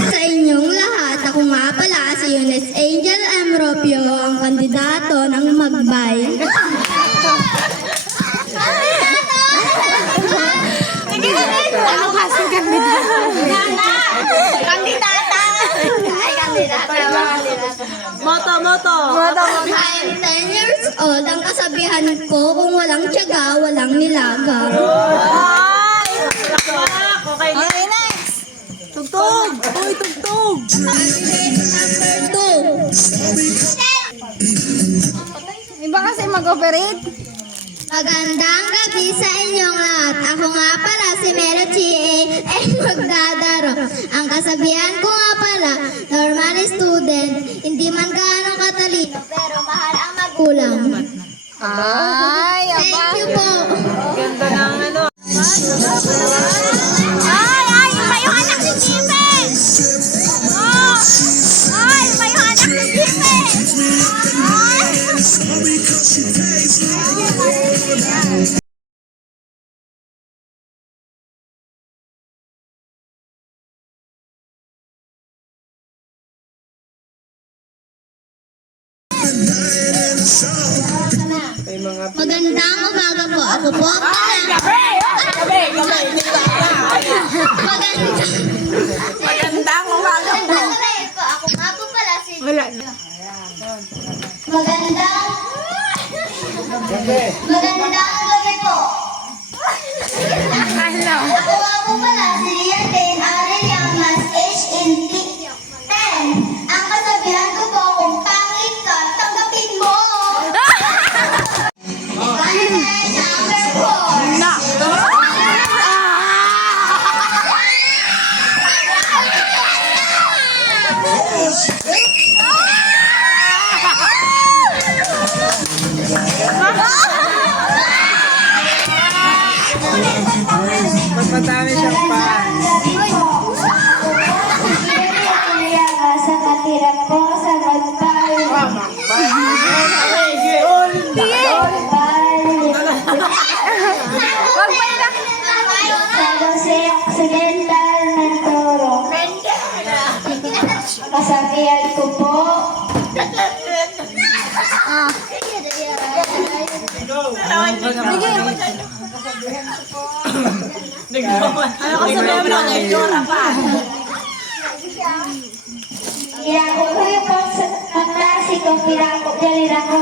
Sa inyong lahat, ako nga pala si Eunice Angel M. Ropio, ang kandidato ng Magbay. Ano kasi kandidata? Kandidata! Ay, kandidata. Moto. I'm 10 years old. Ang kasabihan ko, kung walang tiyaga, walang nilaga. Okay, next. Tugtog. Uy, tugtog. Number 2. Iba kasi mag-operate. Magandang gabi sa inyong lahat. Ako nga pala si Merochi ay magdadaro. Ang kasabihan ko nga pala, normal student, hindi man gaano katalino, pero mahal ang magulang. Ay, Thank you po. Ganda ng ano. Ay, iba yung anak ni Jimmy! Oh! Ay, iba yung anak ni Jimmy! May mga... Magandang umaga po. Ako po pala. Magandang umaga po. Ako nga po pala si... Wala. Magandang gabi po. Ako nga po pala si Rian Dane Arellano, mas age in 10. Ang kasabihan ko po, kung pangit ka, tanggapin mo. Number 4. Mas madami siyang pan. Sa katira ko sa magbay. Sa Jose Occidental ng Toro. Kasabihan ko po. Ano kasi meron na nagdura pa? Hirako ko yung pang-klase kong hirako. Dali ako.